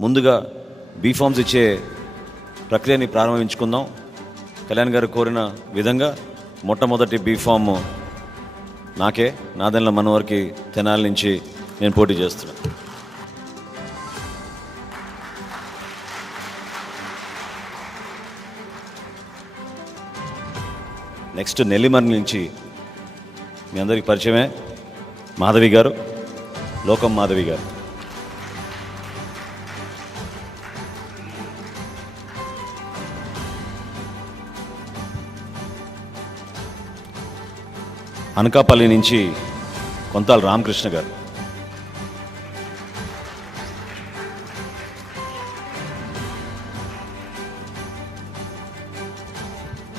ముందుగా బీఫామ్స్ ఇచ్చే ప్రక్రియని ప్రారంభించుకుందాం. కళ్యాణ్ గారు కోరిన విధంగా మొట్టమొదటి బీఫామ్ నాకే నాదెన్ల మనవరికి తెనాలి నుంచి నేను పోటీ చేస్తున్నాను నెక్స్ట్ నెల్లిమర్రి నుంచి మీ అందరికి పరిచయమే మాధవి గారు లోకం మాధవి గారు. అనకాపల్లి నుంచి కొంతాల రామకృష్ణ గారు.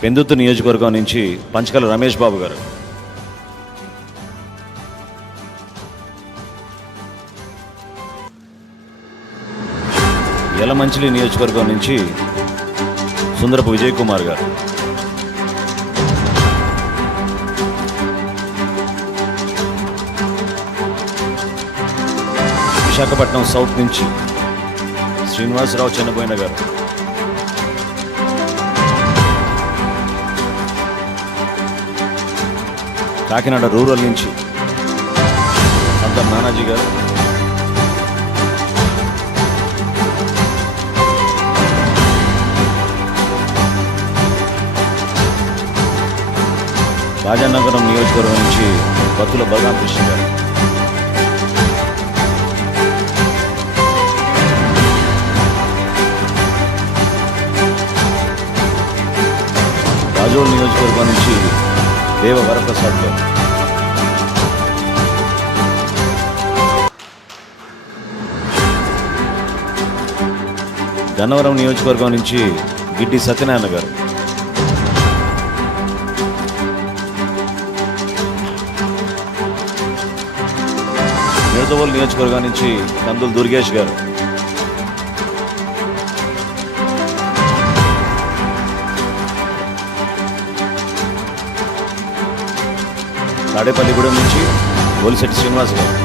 పెందుతు నియోజకవర్గం నుంచి పంచకల రమేష్ బాబు గారు. యలమంచిలి నియోజకవర్గం నుంచి సుందరపు విజయ్ కుమార్ గారు. విశాఖపట్నం సౌత్ నుంచి శ్రీనివాసరావు చెన్నబోయిన గారు. కాకినాడ రూరల్ నుంచి సంత నానాజీ గారు. రాజానగరం నియోజకవర్గం నుంచి బత్తుల బలరామకృష్ణ గారు. రాజోల్ నియోజకవర్గం నుంచి దేవ వరప్రసాద్ గారు. గన్నవరం నియోజకవర్గం నుంచి గిడ్డి సత్యనారాయణ గారు. నిడదవోలు నియోజకవర్గం నుంచి కందులు దుర్గేష్ గారు. తాడేపల్లిగూడెం నుంచి గోలిశెట్టి శ్రీనివాస్ గారు.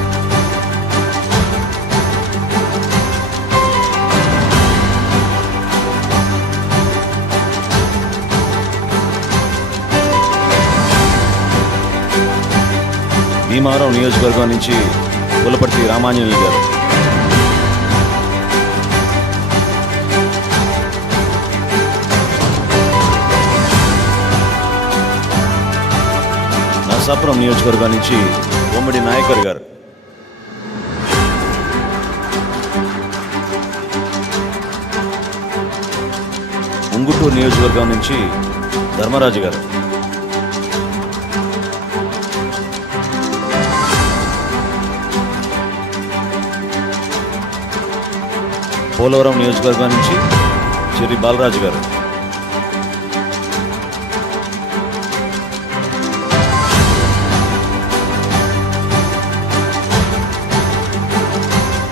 భీమారావు నియోజకవర్గం నుంచి పులపర్తి రామాంజనేయులు గారు. నరసాపురం నియోజకవర్గం నుంచి బొమ్మడి నాయకర్ గారు. ఉంగుటూరు నియోజకవర్గం నుంచి ధర్మరాజు గారు. పోలవరం నియోజకవర్గం నుంచి చెర్రి బాలరాజు గారు.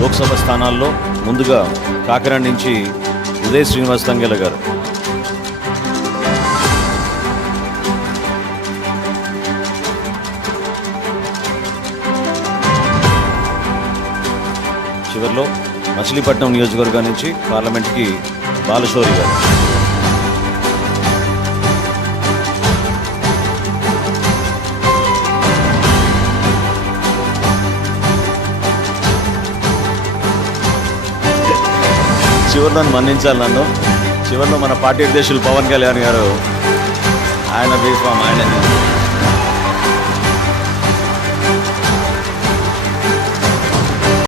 లోక్సభ స్థానాల్లో ముందుగా కాకినాడ నుంచి ఉదయ్ శ్రీనివాస్ తంగెల గారు. చివరిలో మచిలీపట్నం నియోజకవర్గం నుంచి పార్లమెంట్కి బాలశౌరి గారు. చివరిలో మన్నించాలి నన్ను. చివరిలో మన పార్టీ అధ్యక్షులు పవన్ కళ్యాణ్ గారు. ఆయన బీఫామ్ ఆయన